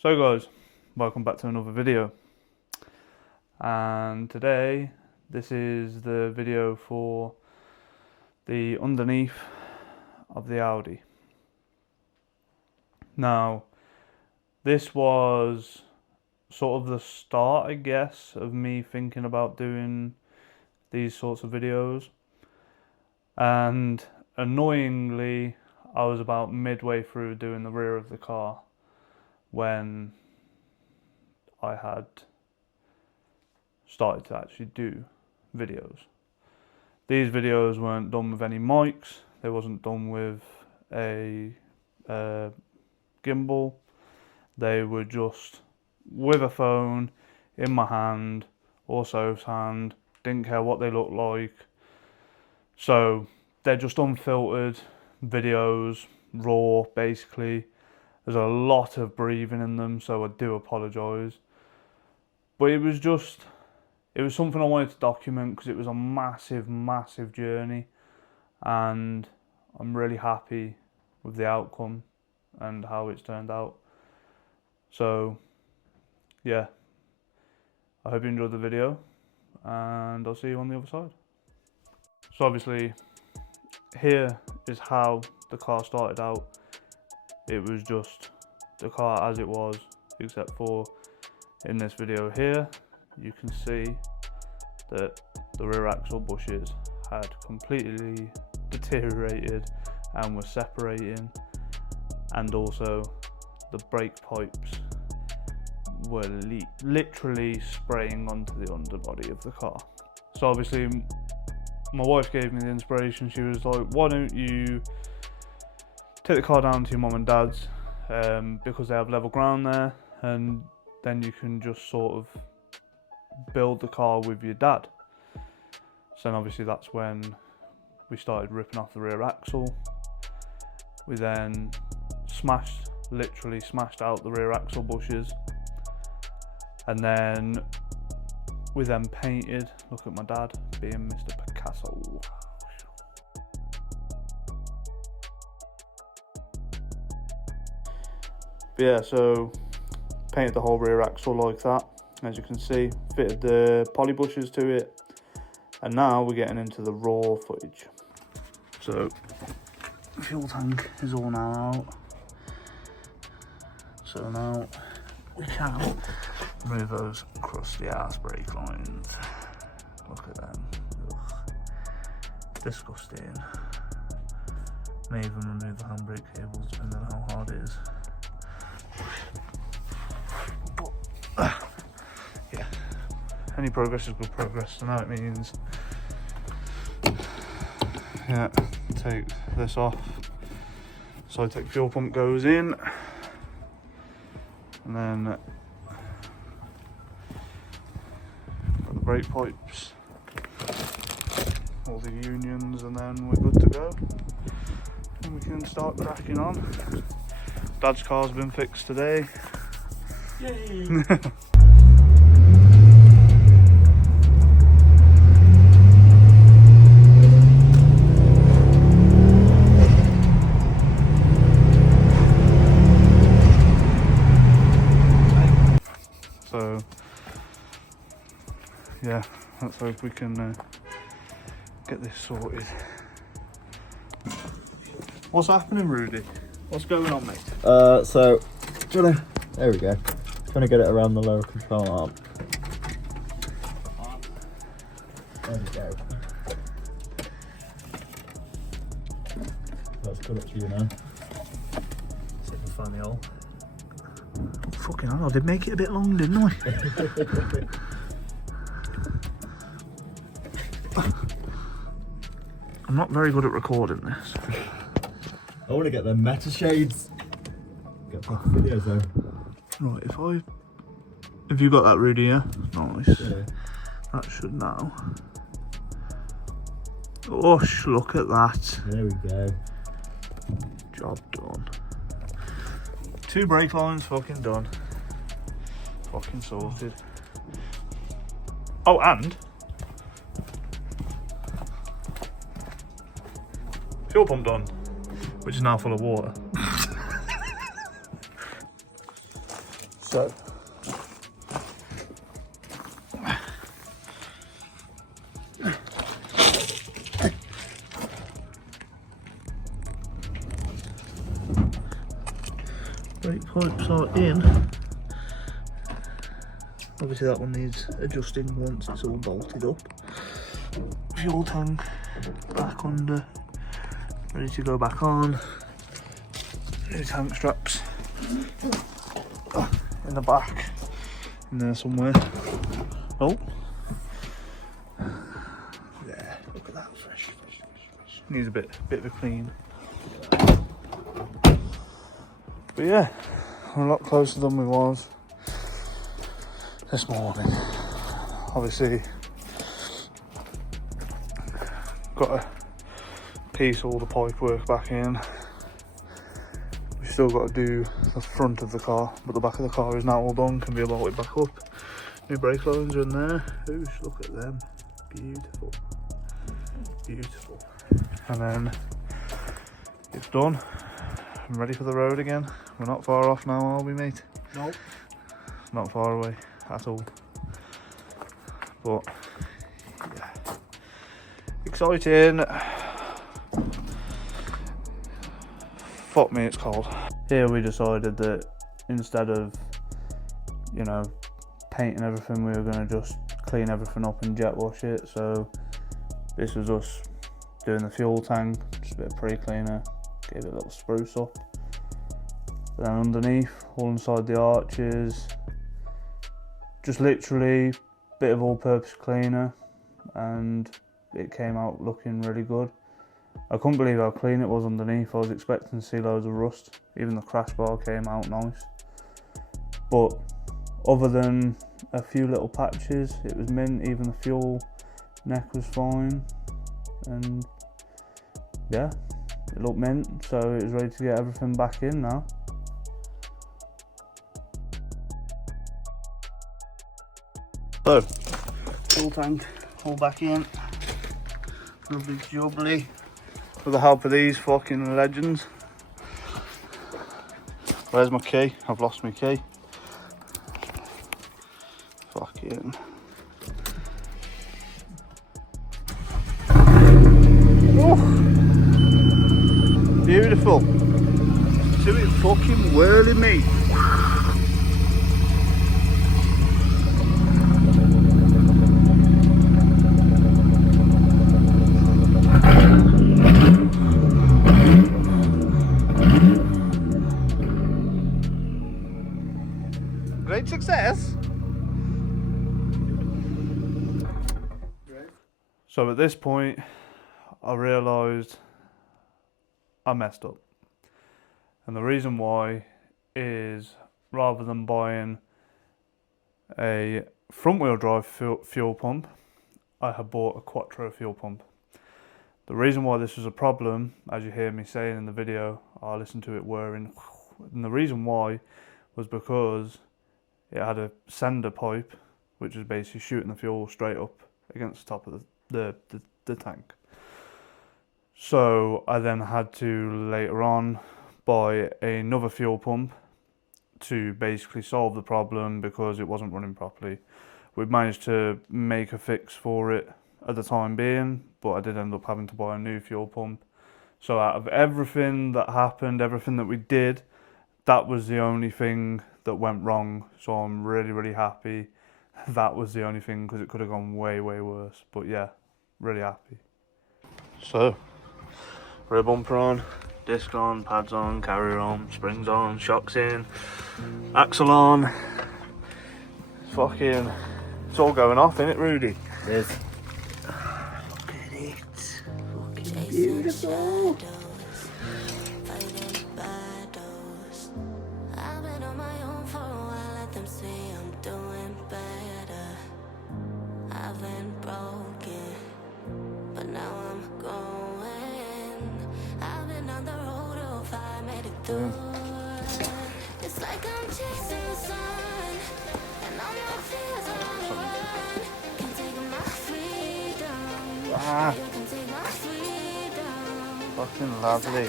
So guys, welcome back to another video, and today this is the video for the underneath of the Audi. Now this was sort of the start, I guess, of me thinking about doing these sorts of videos, and annoyingly I was about midway through doing the rear of the car when I had started to actually do videos. These videos weren't done with any mics, they wasn't done with a gimbal, they were just with a phone in my hand or Soph's hand, didn't care what they looked like. So they're just unfiltered videos, raw basically. There's a lot of breathing in them, so I do apologise. But it was something I wanted to document because it was a massive journey, and I'm really happy with the outcome and how it's turned out. So yeah, I hope you enjoyed the video, and I'll see you on the other side. So obviously here is how the car started out. It was just the car as it was, except for in this video here, you can see that the rear axle bushes had completely deteriorated and were separating, and also the brake pipes were literally spraying onto the underbody of the car. So obviously my wife gave me the inspiration. She was like, why don't you take the car down to your mum and dad's, because they have level ground there, and then you can just sort of build the car with your dad. So then obviously that's when we started ripping off the rear axle. We then literally smashed out the rear axle bushes, and then we then painted. Look at my dad being Mr. Picasso. But yeah, so painted the whole rear axle like that, as you can see, fitted the polybushes to it, and now we're getting into the raw footage. So the fuel tank is all now out, so now we can remove those crusty ass brake lines. Look at them. Ugh. Disgusting. May even remove the handbrake cables depending on how hard it is. Yeah, any progress is good progress, so now it means, yeah, take this off. Cytec fuel pump goes in, and then got the brake pipes, all the unions, and then we're good to go. And we can start cracking on. Dad's car's been fixed today. Yay! So yeah, let's hope we can get this sorted. What's happening, Rudy? What's going on, mate? So there we go. Trying to get it around the lower control arm. There we go. That's good up to you now. See if I can find the hole. Fucking hell, I did make it a bit long, didn't I? I'm not very good at recording this. I want to get them meta shades. Get proper videos though. Right, have you got that, Rudy? Yeah? Nice. Yeah. That should now. Osh, look at that. There we go. Job done. 2 brake lines fucking done. Fucking sorted. Oh, and fuel pump done, which is now full of water. So brake pipes are in. Obviously that one needs adjusting once it's all bolted up. Fuel tank back under, ready to go back on. New tank straps in the back, in there somewhere. Oh, yeah, look at that, fresh. Needs a bit of a clean. But yeah, we're a lot closer than we was this morning. Obviously, got to piece all the pipe work back in. We've still got to do the front of the car, but the back of the car is now all done, can be bolted back up. New brake lines are in there. Ooh, look at them. Beautiful. Beautiful. And then it's done. I'm ready for the road again. We're not far off now, are we, mate? Nope. Not far away at all. But yeah, exciting. Fuck me, it's cold. Here we decided that instead of, you know, painting everything, we were going to just clean everything up and jet wash it. So this was us doing the fuel tank, just a bit of pre-cleaner, gave it a little spruce up. Then underneath, all inside the arches, just literally a bit of all-purpose cleaner, and it came out looking really good. I couldn't believe how clean it was underneath. I was expecting to see loads of rust. Even the crash bar came out nice. But other than a few little patches, it was mint. Even the fuel neck was fine. And yeah, it looked mint. So it was ready to get everything back in now. So, fuel tank all back in. Lovely jubbly. With the help of these fucking legends. Where's my key? I've lost my key. Fucking. Oh, beautiful. See it fucking whirling me. Great success. So at this point, I realised I messed up. And the reason why is, rather than buying a front wheel drive fuel pump, I had bought a quattro fuel pump. The reason why this was a problem, as you hear me saying in the video, I listened to it whirring, and the reason why was because it had a sender pipe, which was basically shooting the fuel straight up against the top of the tank. So I then had to later on buy another fuel pump to basically solve the problem because it wasn't running properly. We managed to make a fix for it at the time being, but I did end up having to buy a new fuel pump. So out of everything that happened, everything that we did, that was the only thing that went wrong. So I'm really, really happy that was the only thing, because it could have gone way, way worse. But yeah, really happy. So, rear bumper on, disc on, pads on, carrier on, springs on, shocks in, axle on. Fucking, it's all going off, isn't it, Rudy? It is. Look at it. Fucking beautiful. It's like I'm chasing the sun, and all my fears are gone. Can take my freedom. You can take my freedom. Fucking lovely.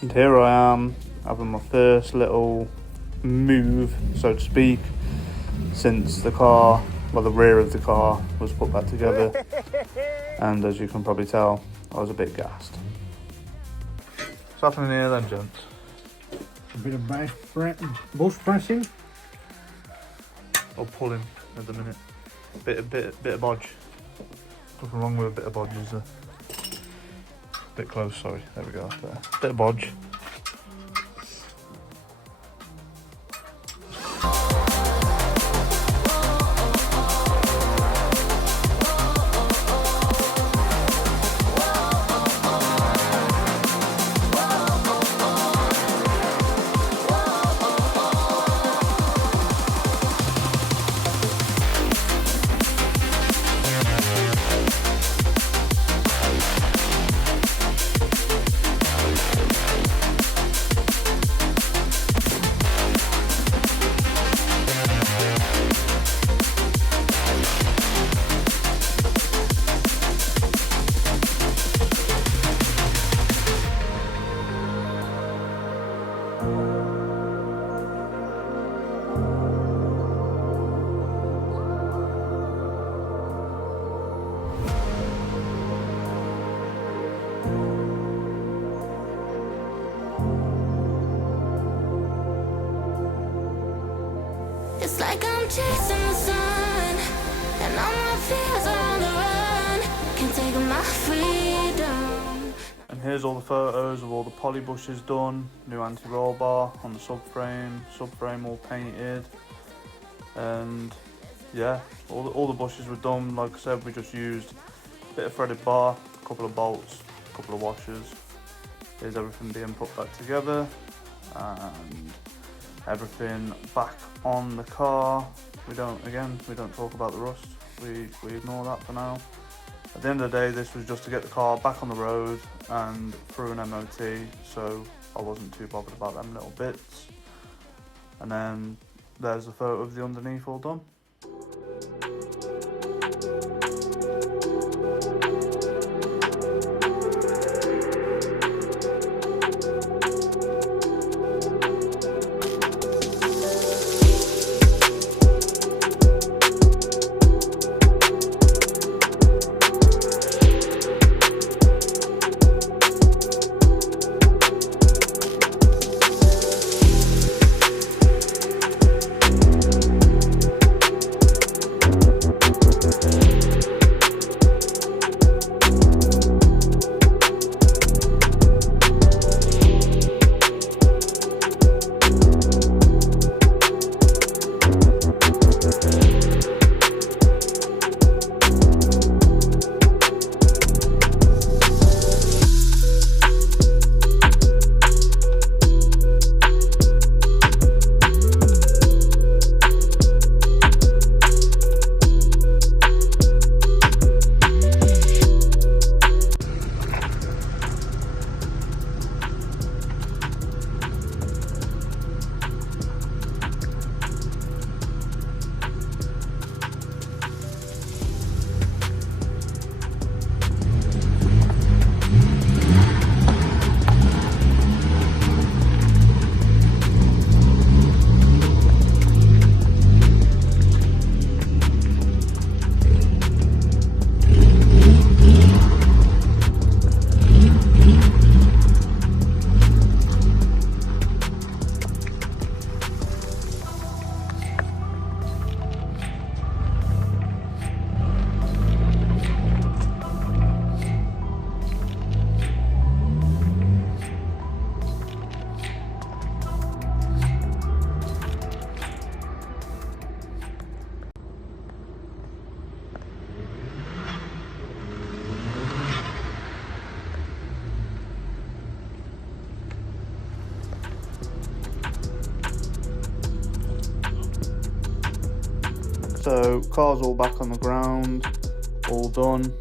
And here I am having my first little move, so to speak, since the car, well, the rear of the car was put back together. And as you can probably tell, I was a bit gassed. What's happening here then, gents? A bit of bush pressing. Or pulling at the minute. Bit of bodge. Nothing wrong with a bit of bodge, is there? Bit close, sorry. There we go. There. Bit of bodge. It's like I'm chasing the sun, and all my fears are on the run. Can't take my freedom. And here's all the photos of all the polybushes done. New anti-roll bar on the subframe all painted. And yeah, all the bushes were done. Like I said, we just used a bit of threaded bar, a couple of bolts, a couple of washers. Here's everything being put back together, and everything back on the car. We don't talk about the rust. We ignore that for now. At the end of the day, this was just to get the car back on the road and through an MOT, so I wasn't too bothered about them little bits. And then there's a photo of the underneath all done. So car's all back on the ground, all done,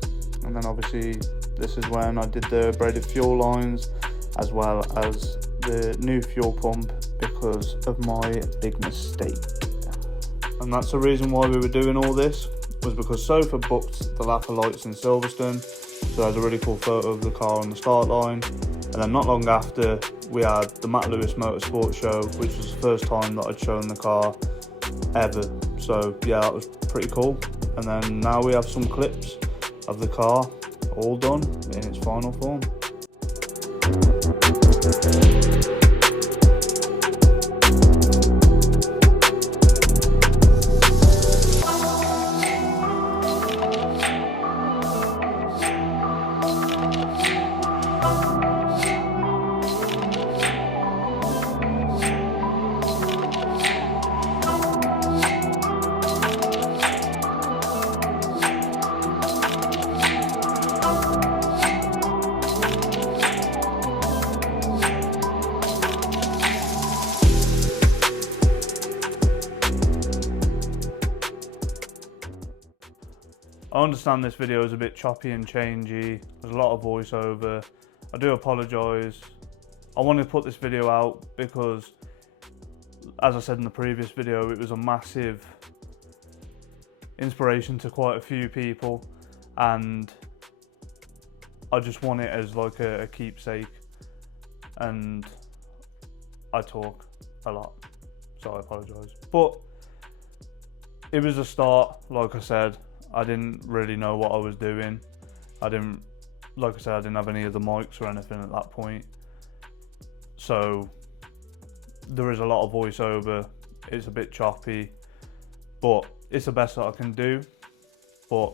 and then obviously this is when I did the braided fuel lines as well as the new fuel pump because of my big mistake. And that's the reason why we were doing all this, was because Sofa booked the lap of lights in Silverstone, so there's a really cool photo of the car on the start line, and then not long after we had the Matt Lewis Motorsport show, which was the first time that I'd shown the car ever. So yeah, that was pretty cool. And then now we have some clips of the car all done in its final form. I understand this video is a bit choppy and changey, there's a lot of voiceover. I do apologise. I wanted to put this video out because, as I said in the previous video, it was a massive inspiration to quite a few people, and I just want it as like a keepsake. And I talk a lot, so I apologise. But it was a start, like I said. I didn't really know what I was doing. Like I said, I didn't have any of the mics or anything at that point. So there is a lot of voiceover. It's a bit choppy, but it's the best that I can do. But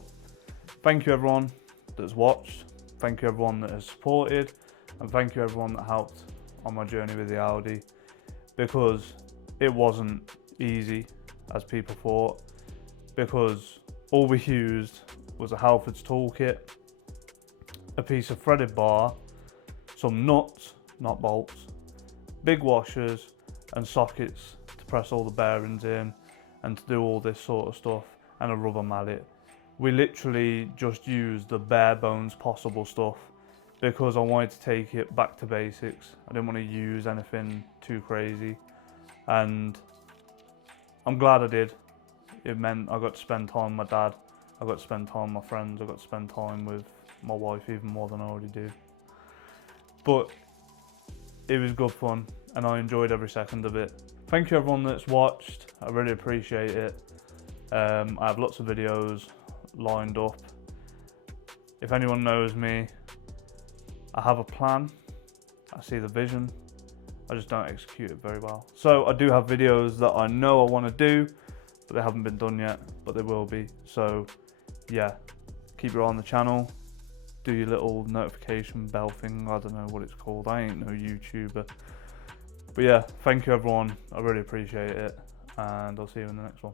thank you everyone that's watched. Thank you everyone that has supported, and thank you everyone that helped on my journey with the Audi, because it wasn't easy as people thought, because all we used was a Halford's toolkit, a piece of threaded bar, some nuts, not bolts, big washers and sockets to press all the bearings in and to do all this sort of stuff, and a rubber mallet. We literally just used the bare bones possible stuff because I wanted to take it back to basics. I didn't want to use anything too crazy, and I'm glad I did. It meant I got to spend time with my dad, I got to spend time with my friends, I got to spend time with my wife even more than I already do. But it was good fun and I enjoyed every second of it. Thank you everyone that's watched, I really appreciate it. I have lots of videos lined up. If anyone knows me, I have a plan, I see the vision, I just don't execute it very well. So I do have videos that I know I want to do, but they haven't been done yet, but they will be. So yeah, keep your eye on the channel, do your little notification bell thing, I don't know what it's called, I ain't no YouTuber. But yeah, thank you everyone, I really appreciate it, and I'll see you in the next one.